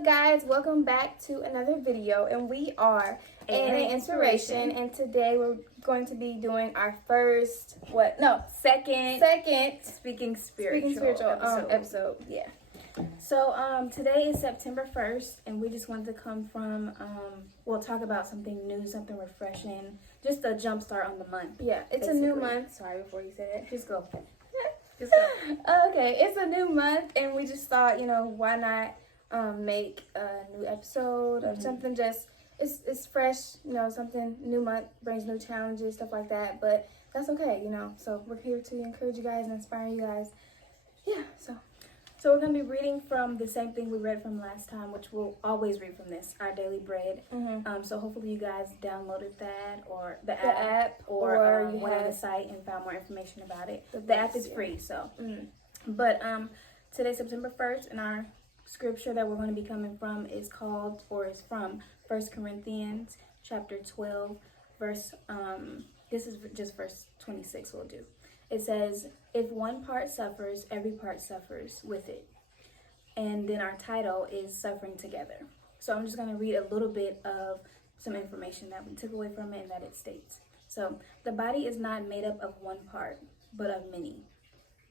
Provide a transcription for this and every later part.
up, guys? Welcome back to another video, and we are Anna Inspiration, and today we're going to be doing our second Speaking Spiritual episode. Yeah. So today is September 1st, and we just wanted to come from we'll talk about something new, something refreshing, just a jump start on the month. Yeah, it's basically a new month. Sorry, before you say it, just go. Okay, it's a new month, and we just thought, why not make a new episode of something just it's fresh, something new month brings new challenges, stuff like that, but that's okay, so we're here to encourage you guys and inspire you guys. So we're going to be reading from the same thing we read from last time, which we'll always read from this, Our Daily Bread. So hopefully you guys downloaded that, or the app or you went on the site and found more information about it. The app is free, so. But today, September 1st, and our scripture that we're going to be coming from is from 1 Corinthians chapter 12, verse, this is just verse 26 we'll do. It says, if one part suffers, every part suffers with it. And then our title is Suffering Together. So I'm just going to read a little bit of some information that we took away from it and that it states. So, the body is not made up of one part, but of many.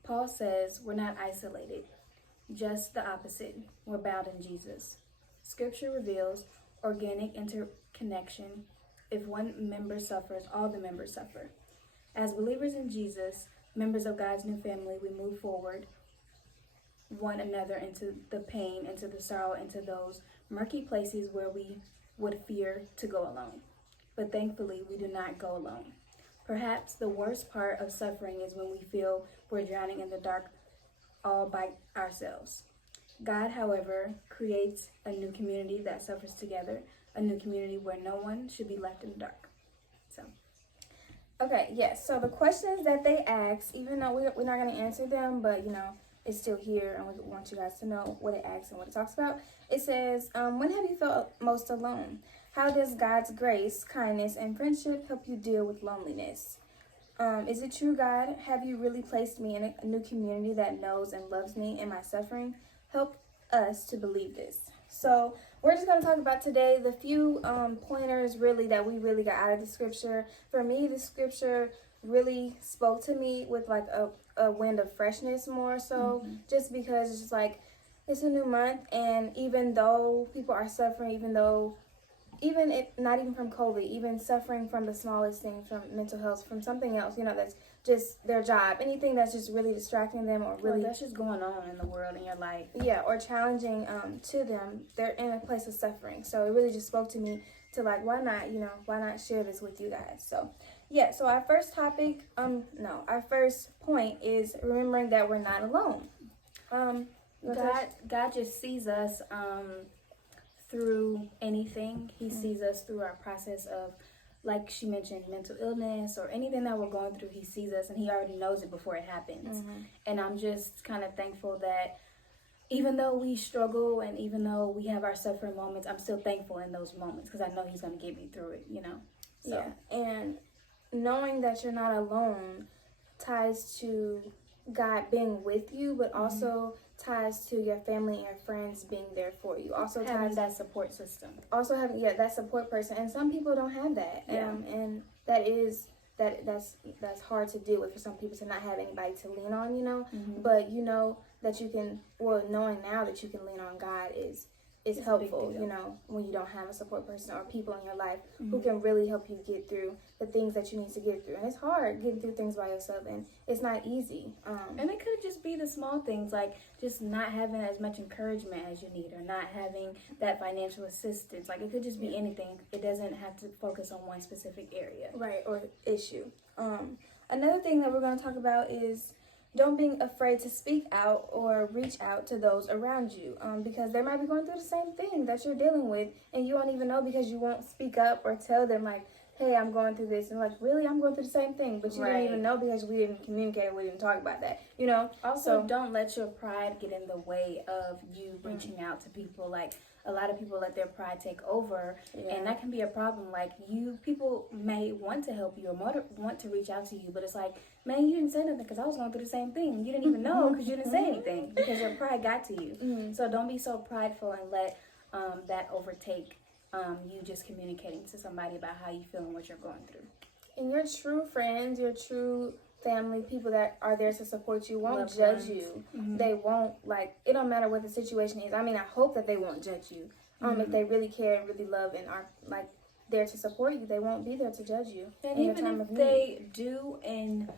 Paul says we're not isolated, just the opposite. We're bound in Jesus. Scripture reveals organic interconnection. If one member suffers, all the members suffer. As believers in Jesus, members of God's new family, we move forward one another into the pain, into the sorrow, into those murky places where we would fear to go alone. But thankfully, we do not go alone. Perhaps the worst part of suffering is when we feel we're drowning in the dark all by ourselves. God, however, creates a new community that suffers together, a new community where no one should be left in the dark. Okay, yes. So the questions that they asked, even though we're not going to answer them, but, it's still here, and we want you guys to know what it asks and what it talks about. It says, when have you felt most alone? How does God's grace, kindness, and friendship help you deal with loneliness? Is it true, God? Have you really placed me in a new community that knows and loves me in my suffering? Help us to believe this. So we're just going to talk about today the few pointers really that we really got out of the scripture. For me, the scripture really spoke to me with like a wind of freshness more so, just because it's just like it's a new month, and even though people are suffering, not even from COVID, even suffering from the smallest things, from mental health, from something else, that's just their job, anything that's just really distracting them or really that's just going on in the world in your life. Yeah, or challenging to them, they're in a place of suffering. So it really just spoke to me to like, why not share this with you guys? So yeah, so our first point is remembering that we're not alone. God just sees us through anything. He sees us through our process of, like she mentioned, mental illness or anything that we're going through. He sees us, and he already knows it before it happens. And I'm just kind of thankful that even though we struggle and even though we have our suffering moments, I'm still thankful in those moments because I know he's going to get me through it, So. Yeah, and knowing that you're not alone ties to God being with you, but also ties to your family and your friends being there for you. Also having that support system. Also having that support person, and some people don't have that. And that's hard to deal with for some people, to not have anybody to lean on, But that you can, knowing now that you can lean on God is helpful, when you don't have a support person or people in your life who can really help you get through the things that you need to get through. And it's hard getting through things by yourself, and it's not easy. And it could just be the small things, like just not having as much encouragement as you need, or not having that financial assistance. Like, it could just be anything. It doesn't have to focus on one specific area. Right, or issue. Another thing that we're going to talk about is don't be afraid to speak out or reach out to those around you, because they might be going through the same thing that you're dealing with, and you won't even know because you won't speak up or tell them, like, hey, I'm going through this, and like, really, I'm going through the same thing, but you didn't even know because we didn't communicate, we didn't talk about that, Also, don't let your pride get in the way of you reaching out to people. Like, a lot of people let their pride take over, and that can be a problem. Like, people may want to help you or want to reach out to you, but it's like, man, you didn't say nothing because I was going through the same thing. You didn't even know because you didn't say anything because your pride got to you. So don't be so prideful and let that overtake you just communicating to somebody about how you feel and what you're going through. And your true friends, your true family, people that are there to support you, won't Loved judge ones. you. Mm-hmm. They won't, like, it don't matter what the situation is. I mean, I hope that they won't judge you. If they really care and really love and are, like, there to support you, they won't be there to judge you. And in your even time if of they do in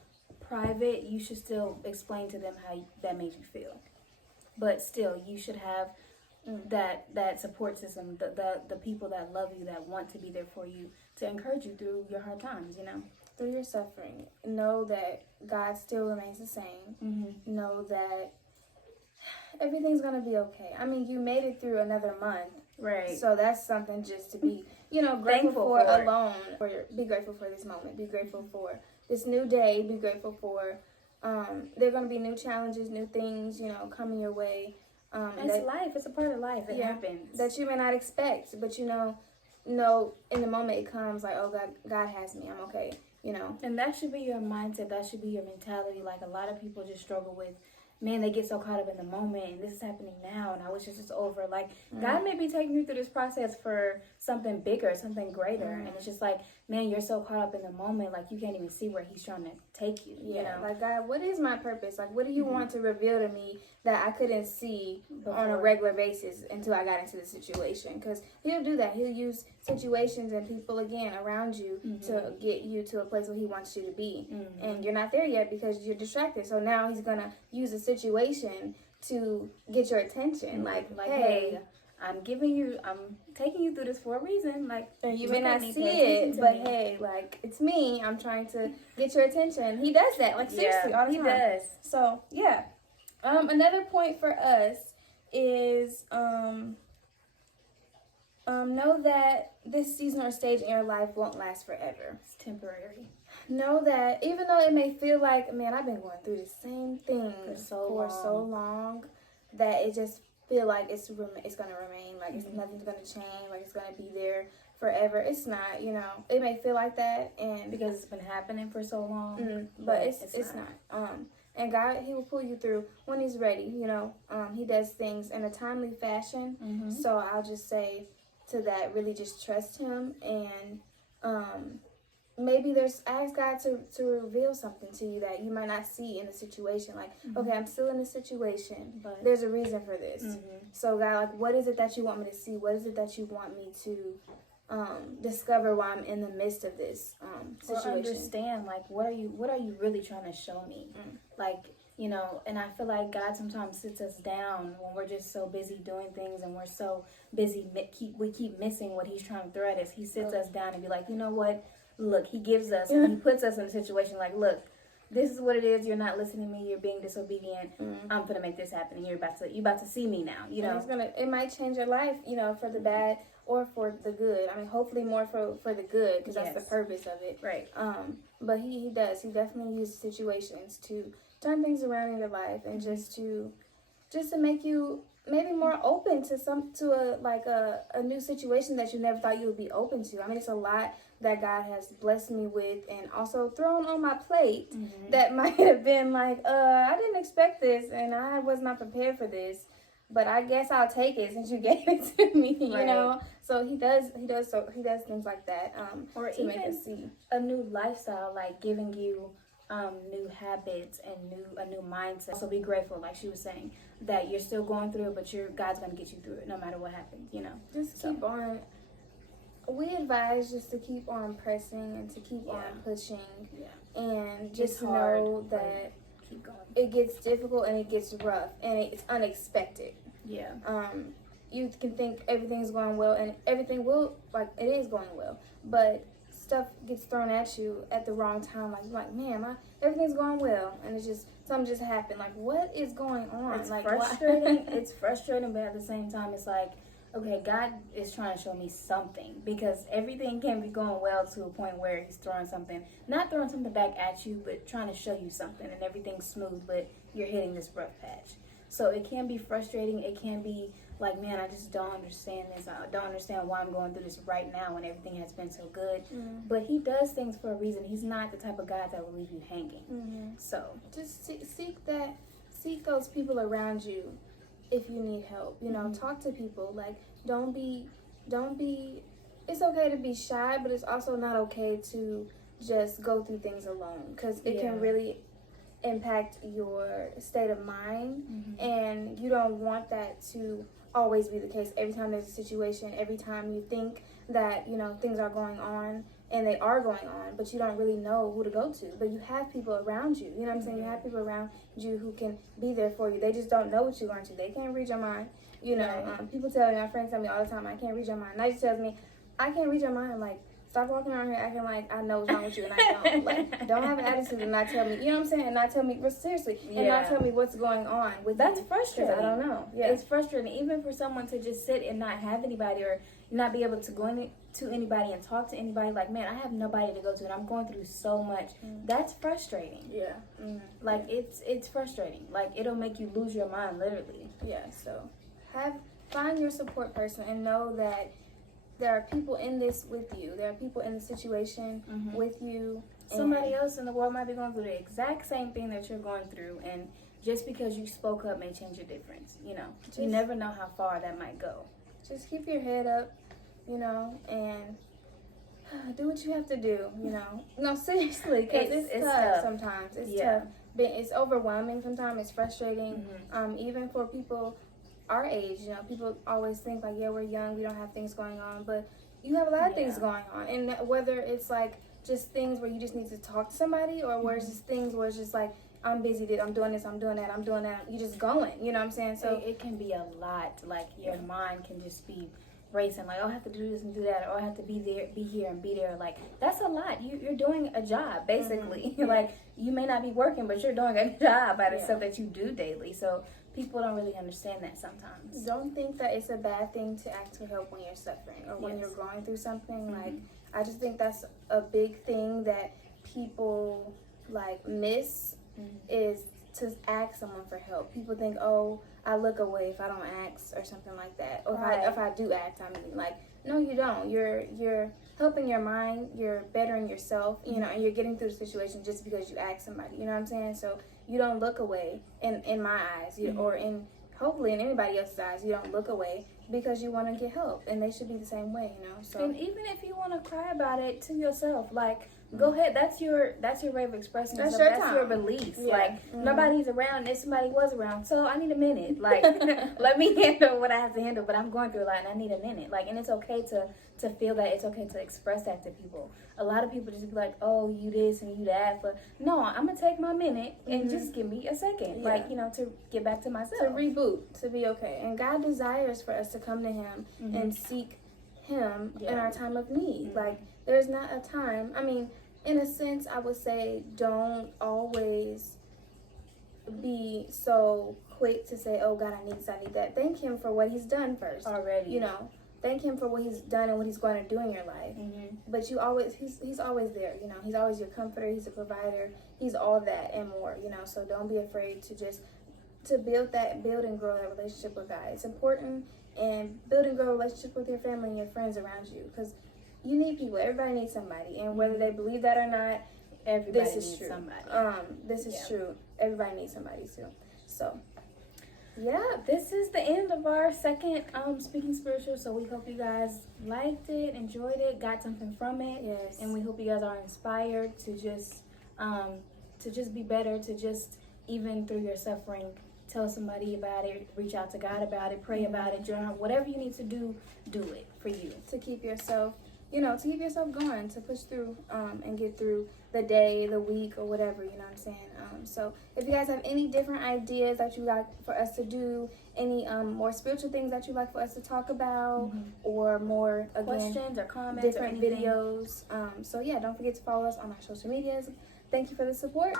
private, you should still explain to them how that made you feel. But still, you should have that support system, the people that love you, that want to be there for you, to encourage you through your hard times, you know? Through your suffering, know that God still remains the same. Mm-hmm. Know that everything's going to be okay. I mean, you made it through another month. Right. So that's something just to be, grateful Thankful for for it. alone. Be grateful for this moment. Be grateful for this new day. Be grateful for, there are going to be new challenges, new things, coming your way. It's life. It's a part of life. It happens. That you may not expect, but in the moment it comes like, oh, God has me. I'm okay, And that should be your mindset. That should be your mentality. Like, a lot of people just struggle with, man, they get so caught up in the moment, and this is happening now, and I wish this was over. Like, God may be taking you through this process for something bigger, something greater, and it's just like, man, you're so caught up in the moment, like, you can't even see where he's trying to take you, you know? Like, God, what is my purpose? Like, what do you want to reveal to me that I couldn't see on a regular basis until I got into the situation? Because he'll do that. He'll use situations and people, again, around you to get you to a place where he wants you to be. And you're not there yet because you're distracted. So now he's going to use a situation to get your attention. Like, hey, I'm taking you through this for a reason. Like, and you may not see it, but hey, like, it's me. I'm trying to get your attention. He does that, like, seriously, all the time. He does. So, yeah. Another point for us is know that this season or stage in your life won't last forever. It's temporary. Know that even though it may feel like, man, I've been going through the same thing for so long, that it just feel like it's going to remain, like nothing's going to change, like it's going to be there forever. It's not, it may feel like that, and because it's been happening for so long, but it's not. And God, he will pull you through when he's ready. He does things in a timely fashion. So I'll just say to that, really just trust him, and maybe ask God to reveal something to you that you might not see in the situation. Like, okay, I'm still in this situation, but there's a reason for this. So God, like, what is it that you want me to see? What is it that you want me to discover while I'm in the midst of this situation? Or understand, like, what are you really trying to show me? Like, and I feel like God sometimes sits us down when we're just so busy doing things, and we're so busy, we keep missing what he's trying to throw at us. He sits us down and be like, you know what? Look, he gives us, he puts us in a situation like, look, this is what it is. You're not listening to me. You're being disobedient. I'm gonna make this happen, and you're about to see me now. It might change your life, for the bad or for the good. I mean, hopefully more for the good, because that's the purpose of it. Right. But he does. He definitely uses situations to turn things around in your life, and just to make you maybe more open to a new situation that you never thought you would be open to. I mean, it's a lot that God has blessed me with, and also thrown on my plate that might have been like, I didn't expect this, and I was not prepared for this, but I guess I'll take it since you gave it to me, So he does things like that, or to even make us see a new lifestyle, like giving you new habits and a new mindset. So be grateful, like she was saying, that you're still going through it, but God's gonna get you through it no matter what happens. Just keep on. We advise just to keep on pressing and to keep on pushing, and just know that keep going. It gets difficult and it gets rough and it's unexpected. Yeah. You can think everything's going well, and everything it is going well, but stuff gets thrown at you at the wrong time. Like man, everything's going well, and it's just something just happened. Like, what is going on? It's like frustrating. It's frustrating, but at the same time, it's like, okay, God is trying to show me something, because everything can be going well to a point where he's not throwing something back at you, but trying to show you something, and everything's smooth, but you're hitting this rough patch. So it can be frustrating. It can be like, man, I just don't understand this. I don't understand why I'm going through this right now when everything has been so good. But he does things for a reason. He's not the type of God that will leave you hanging. So just seek those people around you if you need help. You know, Mhm. talk to people. Like, don't be. It's okay to be shy, but it's also not okay to just go through things alone, because it Yeah. can really impact your state of mind, Mhm. and you don't want that to always be the case. Every time there's a situation, every time you think that, you know, things are going on, and they are going on, but you don't really know who to go to, but you have people around you, you know what I'm saying? You have people around you who can be there for you. They just don't know what you're going to. They can't read your mind, you know. Right. People tell me, my friends tell me all the time, I can't read your mind. And just tells me, I can't read your mind. Like, stop walking around here acting like I know what's wrong with you and I don't. Like, don't have an attitude and not tell me, you know what I'm saying? And not tell me, but seriously, and not tell me what's going on with That's you, frustrating. 'cause I don't know. Yeah. It's frustrating, even for someone to just sit and not have anybody, or not be able to go to anybody and talk to anybody. Like, man, I have nobody to go to, and I'm going through so much. That's frustrating. Yeah. Like, it's frustrating. Like, it'll make you lose your mind, literally. Yeah. So find your support person and know that there are people in this with you. There are people in the situation with you. Somebody else in the world might be going through the exact same thing that you're going through, and just because you spoke up may change a difference. You know, you never know how far that might go. Just keep your head up, you know, and do what you have to do, you know. No, seriously, because it's tough sometimes. It's tough. It's overwhelming sometimes. It's frustrating, even for people our age. You know, people always think like, yeah, we're young, we don't have things going on, but you have a lot of things going on. And whether it's like just things where you just need to talk to somebody, or where it's just things where it's just like, I'm busy, I'm doing this, I'm doing that, I'm doing that. You're just going, you know what I'm saying? So it can be a lot. Like, your mind can just be racing, like, oh, I have to do this and do that, or I have to be there, be here and be there. Like, that's a lot. You're doing a job, basically. Like, you may not be working, but you're doing a job by the stuff that you do daily. So people don't really understand that sometimes. Don't think that it's a bad thing to ask for help when you're suffering, or when you're going through something. Like, I just think that's a big thing that people like miss, is to ask someone for help. People think, oh, I look away if I don't ask, or something like that. Or if I do ask, I mean, like, no, you don't. You're helping your mind, you're bettering yourself, you know, and you're getting through the situation just because you ask somebody, you know what I'm saying? So you don't look away in my eyes, or in hopefully in anybody else's eyes. You don't look away because you want to get help, and they should be the same way, you know. So, and even if you want to cry about it to yourself, like, go ahead. That's your way of expressing yourself. That's your release. Like, nobody's around. If somebody was around, so I need a minute. Like, let me handle what I have to handle. But I'm going through a lot, and I need a minute. Like, and it's okay to feel that. It's okay to express that to people. A lot of people just be like, oh, you this and you that. But no, I'm gonna take my minute and just give me a second. Like, you know, to get back to myself. To reboot, to be okay. And God desires for us to come to Him and seek Him in our time of need. Like, there's not a time. I mean, in a sense, I would say don't always be so quick to say, oh, God, I need this, I need that. Thank Him for what He's done first. Already. You know, thank Him for what He's done and what He's going to do in your life. But He's always there, you know. He's always your comforter. He's a provider. He's all that and more, you know. So don't be afraid to build and grow that relationship with God. It's important, and build and grow a relationship with your family and your friends around you, because you need people. Everybody needs somebody, and whether they believe that or not, everybody needs somebody. This is true. Everybody needs somebody too. So, yeah, this is the end of our second Speaking Spiritual. So we hope you guys liked it, enjoyed it, got something from it. Yes. And we hope you guys are inspired to just be better, to just, even through your suffering, tell somebody about it, reach out to God about it, pray about it, journal, whatever you need to do, do it for you. To keep yourself, going, to push through and get through the day, the week, or whatever, you know what I'm saying? So if you guys have any different ideas that you like for us to do, any more spiritual things that you'd like for us to talk about, or more, again, questions or comments, different videos. So yeah, don't forget to follow us on our social medias. Thank you for the support.